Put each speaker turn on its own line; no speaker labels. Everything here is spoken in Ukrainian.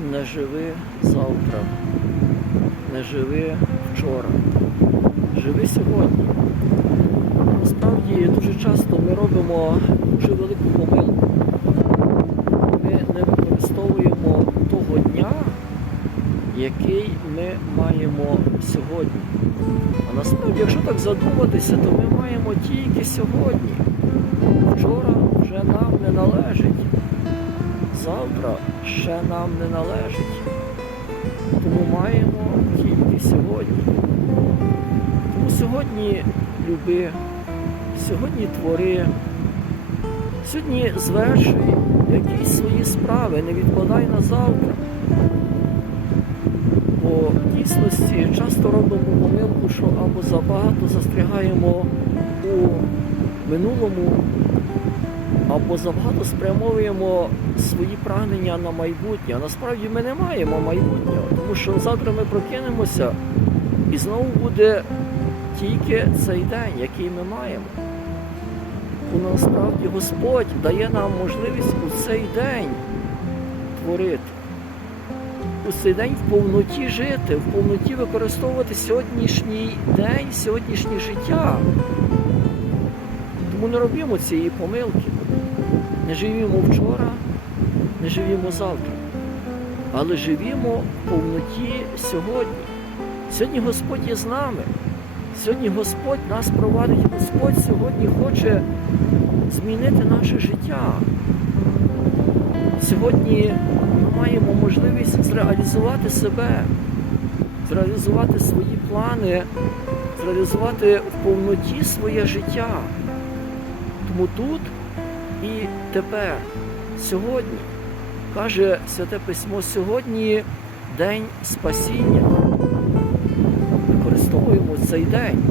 Не живи завтра, не живи вчора, живи сьогодні. Насправді дуже часто ми робимо дуже велику помилку. Ми не використовуємо того дня, який ми маємо сьогодні. А насправді, якщо так задуматися, то ми маємо тільки сьогодні. Завтра ще нам не належить. Тому маємо тільки сьогодні. Тому сьогодні люби, сьогодні твори, сьогодні звершуй якісь свої справи, не відкладай на завтра. Бо в дійсності часто робимо помилку, що або забагато застрягаємо у минулому, або забагато спрямовуємо свої прагнення на майбутнє. А насправді ми не маємо майбутнього, тому що завтра ми прокинемося і знову буде тільки цей день, який ми маємо. Бо насправді Господь дає нам можливість у цей день творити. У цей день в повноті жити, в повноті використовувати сьогоднішній день, сьогоднішнє життя. Тому не робімо цієї помилки. Не живімо вчора, не живімо завтра, але живімо в повноті сьогодні. Сьогодні Господь є з нами. Сьогодні Господь нас провадить. Господь сьогодні хоче змінити наше життя. Сьогодні ми маємо можливість зреалізувати себе, зреалізувати свої плани, зреалізувати в повноті своє життя. Тому тут і тепер, сьогодні, каже Святе Письмо, сьогодні день спасіння. Використовуємо цей день.